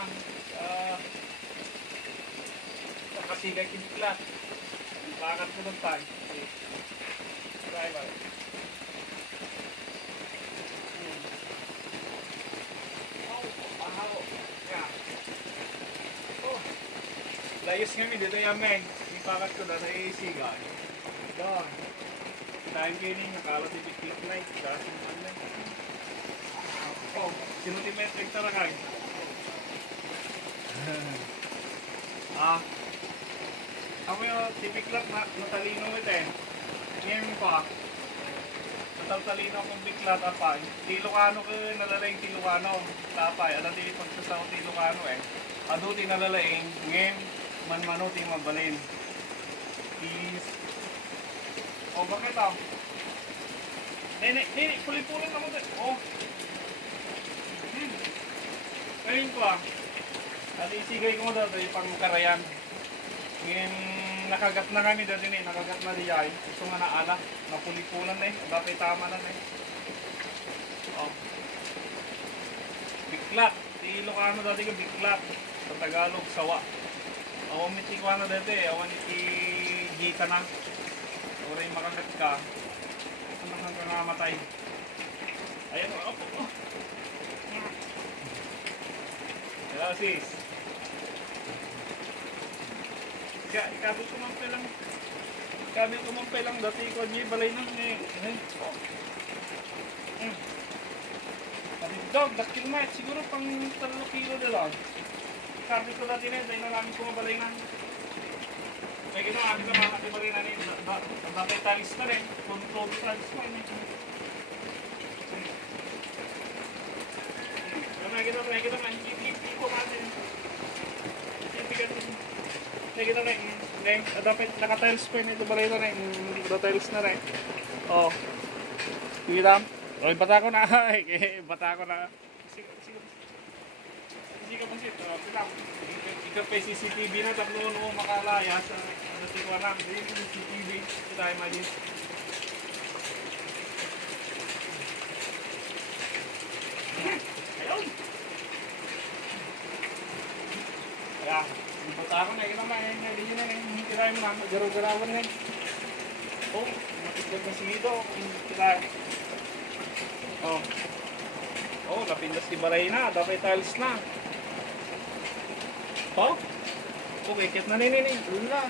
na. Sa kasigay kiniklat. Bakit ko ng tag? Driver. Layos kami dito yamen. Ipakat ko na sa isigan. Doon. Time kining nakala si Big Light. Dahil ano. Oh, sinutimetric tarakay. Ako yung tipiklat na natalino ito eh. Ngayon pa. Natalino akong biklat apa. Tilokano ko nalalaing Tilokano. Tapay. Alam di pagsasaw Tilokano eh. Ado di nalalaing. Ngayon manmano ting mabalin. Is. Oh, bakit ako? Nene, puli-pulin ako din. Oh. Ngayon pa. At isigay ko mo dito yung pangkarayan. Ngayon, nakagat na kami dito eh. Nakagat na diya eh. Gusto nga naala. Napulipulan na eh. Dapat tama na eh. Oh. Biklat. Ilocano dati ka biklat. Sa Tagalog, sawa. Awan iti ko na dito eh. Awan iti gita na. Oray makagat ka. Ito na hanggang namatay. Ayan o. Oh. Hello sis. Ikabil kumampe lang dati ko niya balay nang eh. Dog, dakil ma, siguro pang 3 kilo na lang. Ikabil ko dati na, dahil na namin kumabalay nang. May ginawa kami sa mga katibalay na rin. Dati talis na rin. Kung talis na rin. Nakikita na, hindi ko natin. Nakikita na, dapat naka-tiles pa yun ito balay na rin. Naka-tiles na rin. Oo. Kita? Oy, bata ko na. Bata ko na. Sige mo sit. Ikaw pa CCTV na, tatlo mo makalaya sa natikwa na. Hindi ko CCTV. Ito tayo imagine. Ayun! Kaya, bata ko na. Ikaw naman, hindi nyo na. Hindi tayo mo na. Garaw-garawan na. Oh, matiklag na sigido. Kita. Oh. Oh, napindas di balay na. Dapat tiles na. Oh? Okay, kit na rin eh. Wala.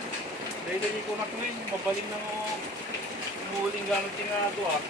Dahil ko na ito eh. Mabaling na mo. Nahuling gamit yung nga ito ah.